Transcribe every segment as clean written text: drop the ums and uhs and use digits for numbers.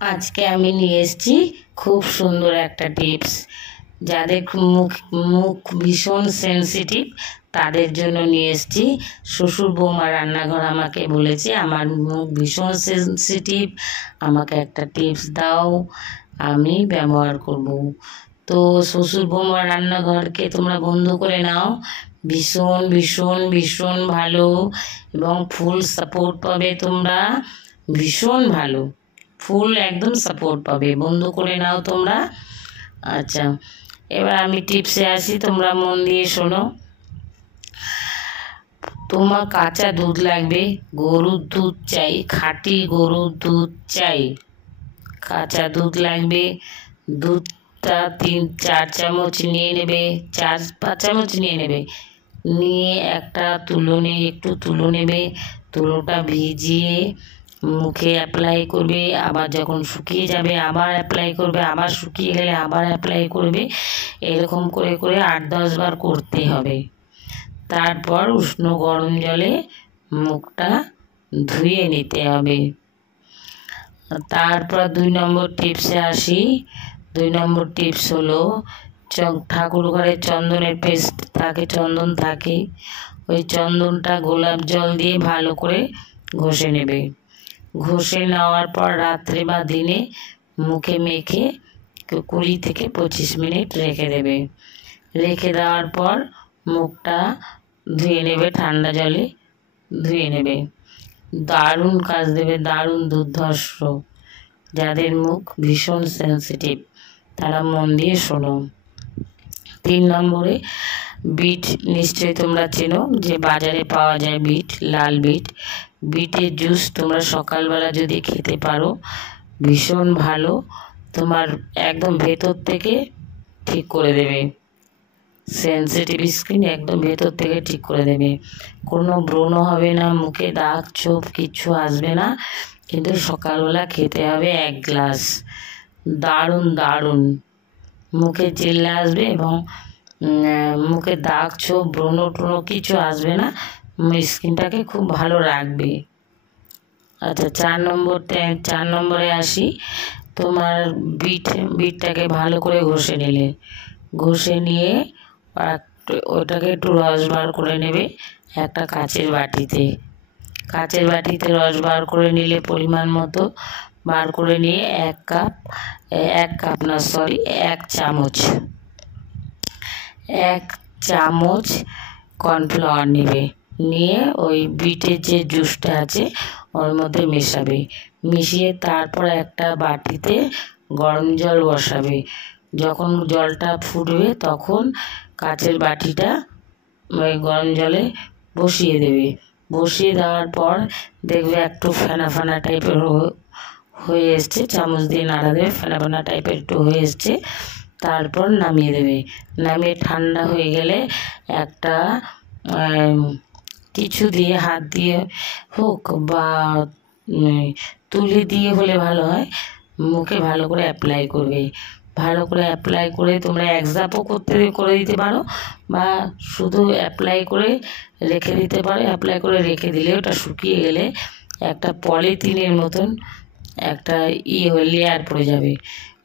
আজকে আমি নিয়ে এসেছি খুব সুন্দর একটা টিপস। যাদের মুখ মুখ ভীষণ সেনসিটিভ তাদের জন্য নিয়ে এসেছি। শ্বশুর বৌমা রান্নাঘর আমাকে বলেছে আমার মুখ ভীষণ সেনসিটিভ, আমাকে একটা টিপস দাও, আমি ব্যবহার করব। তো শ্বশুর বৌমা রান্নাঘরকে তোমরা বন্ধ করে নাও। ভীষণ ভীষণ ভীষণ ভালো এবং ফুল সাপোর্ট পাবে তোমরা, ভীষণ ভালো ফুল একদম সাপোর্ট পাবে। বন্ধ করে নাও তোমরা। আচ্ছা, এবার আমি টিপসে আসি, তোমরা মন দিয়ে শোনো। তোমার কাঁচা দুধ লাগবে, গরুর দুধ চাই, খাঁটি গরুর দুধ চাই। কাঁচা দুধ লাগবে, দুধটা 3-4 চামচ নিয়ে নেবে, 4-5 চামচ নিয়ে নেবে। নিয়ে একটা তুলো নিয়ে একটু তুলো নেবে, তুলোটা ভিজিয়ে মুখে অ্যাপ্লাই করবে। আবার যখন শুকিয়ে যাবে আবার অ্যাপ্লাই করবে, আবার শুকিয়ে গেলে আবার অ্যাপ্লাই করবে। এরকম করে করে 8-10 বার করতে হবে। তারপর উষ্ণ গরম জলে মুখটা ধুয়ে নিতে হবে। তারপর 2 নম্বর টিপসে আসি। 2 নম্বর টিপস হলো ঠাকুর ঘরে চন্দনের পেস্ট থাকে, চন্দন থাকে, ওই চন্দনটা গোলাপ জল দিয়ে ভালো করে ঘষে নেবে। ঘষে নেওয়ার পর রাত্রে বা দিনে মুখে মেখে 20 থেকে 25 মিনিট রেখে দেবে। রেখে দেওয়ার পর মুখটা ধুয়ে নেবে, ঠান্ডা জলে ধুয়ে নেবে। দারুণ কাজ দেবে, দারুণ দুর্ধর্ষ। যাদের মুখ ভীষণ সেনসিটিভ তারা মন দিয়ে শোনো। 3 নম্বরে বিট, নিশ্চয়ই তোমরা চেনো যে বাজারে পাওয়া যায় বিট, লাল বিট। বিটের জুস তোমরা সকালবেলা যদি খেতে পারো ভীষণ ভালো, তোমার একদম ভেতর থেকে ঠিক করে দেবে। সেনসিটিভ স্কিন একদম ভেতর থেকে ঠিক করে দেবে, কোনো ব্রণ হবে না, মুখে দাগ ছোপ কিচ্ছু আসবে না। কিন্তু সকালবেলা খেতে হবে 1 গ্লাস। দারুণ দারুণ মুখে জেল্লা আসবে এবং মুখে দাগ ছোপ ব্রণ ট্রণ কিছু আসবে না, স্কিনটাকে খুব ভালো রাখবে। আচ্ছা, 4 নম্বরে আসি। তোমার বিটটাকে ভালো করে ঘষে নিলে, ঘষে নিয়ে ওটাকে একটু রস বার করে নেবে একটা কাচের বাটিতে। কাচের বাটিতে রস বার করে নিলে পরিমাণ মতো বার করে নিয়ে 1 চামচ কর্নফ্লাওয়ার নেবে। নিয়ে ওই বিটের যে জুসটা আছে ওর মধ্যে মেশাবে। মিশিয়ে তারপর একটা বাটিতে গরম জল বসাবে। যখন জলটা ফুটবে তখন কাচের বাটিটা ওই গরম জলে বসিয়ে দেবে। বসিয়ে দেওয়ার পর দেখবে একটু ফেনা ফেনা টাইপের হয়ে এসছে, চামচ দিয়ে নাড়া দেবে, ফেনা ফেনা টাইপের একটু হয়ে এসছে। তারপর নামিয়ে দেবে। নামিয়ে ঠান্ডা হয়ে গেলে একটা কিছু দিয়ে, হাত দিয়ে হোক বা তুলি দিয়ে হলে ভালো হয়, মুখে ভালো করে অ্যাপ্লাই করবে। ভালো করে অ্যাপ্লাই করে তোমরা 1 ধাপও করে দিতে পারো বা শুধু অ্যাপ্লাই করে রেখে দিতে পারো। অ্যাপ্লাই করে রেখে দিলে ওটা শুকিয়ে গেলে একটা পলিথিনের মতন একটা লেয়ার পড়ে যাবে।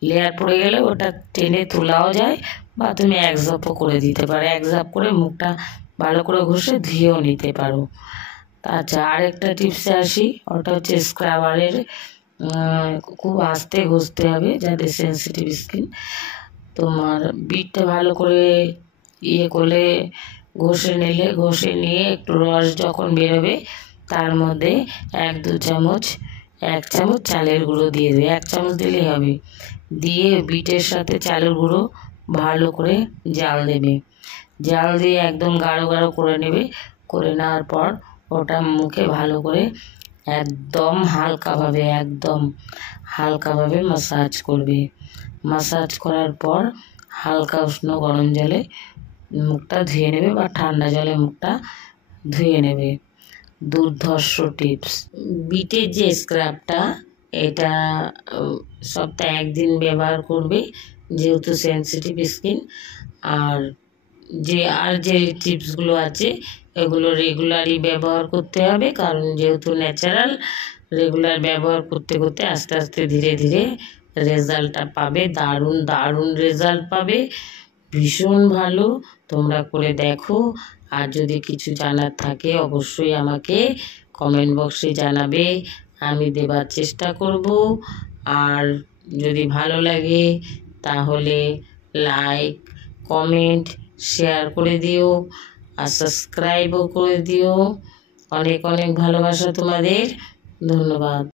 লেয়ার পড়ে গেলে ওটা টেনে তোলাও যায় বা তুমি 1 ধাপও করে দিতে পারো। 1 ধাপ করে মুখটা ভালো করে ঘষে ধুয়েও নিতে পারো। আচ্ছা, আরেকটা টিপসে আসি। ওটা হচ্ছে স্ক্রাবারের, খুব আস্তে ঘষতে হবে যাদের সেনসিটিভ স্কিন। তোমার বিটটা ভালো করে করলে ঘষে নিলে, ঘষে নিয়ে একটু রস যখন বেরোবে তার মধ্যে 1 চামচ চালের গুঁড়ো দিয়ে দেবে। 1 চামচ দিলেই হবে। দিয়ে বিটের সাথে চালের গুঁড়ো ভালো করে জাল দেবে। জাল দিয়ে একদম গাঢ় গাঢ় করে নেবে। করে নেওয়ার পর ওটা মুখে ভালো করে একদম হালকাভাবে ম্যাসাজ করবে। ম্যাসাজ করার পর হালকা উষ্ণ গরম জলে মুখটা ধুয়ে নেবে বা ঠান্ডা জলে মুখটা ধুয়ে নেবে। দুর্ধর্ষ টিপস। বিটের যে স্ক্রাবটা, এটা সপ্তাহে 1 দিন ব্যবহার করবে যেহেতু সেনসিটিভ স্কিন। আর যে টিপসগুলো আছে এগুলো রেগুলারই ব্যবহার করতে হবে, কারণ যেহেতু ন্যাচারাল রেগুলার ব্যবহার করতে করতে আস্তে আস্তে ধীরে ধীরে রেজাল্টটা পাবে, দারুণ দারুণ রেজাল্ট পাবে, ভীষণ ভালো। তোমরা করে দেখো। আর যদি কিছু জানার থাকে অবশ্যই আমাকে কমেন্ট বক্সে জানাবে, আমি দেবার চেষ্টা করব। আর যদি ভালো লাগে তাহলে লাইক, কমেন্ট, শেয়ার করে দিও আর সাবস্ক্রাইবও করে দিও। অনেক অনেক ভালোবাসা তোমাদের। ধন্যবাদ।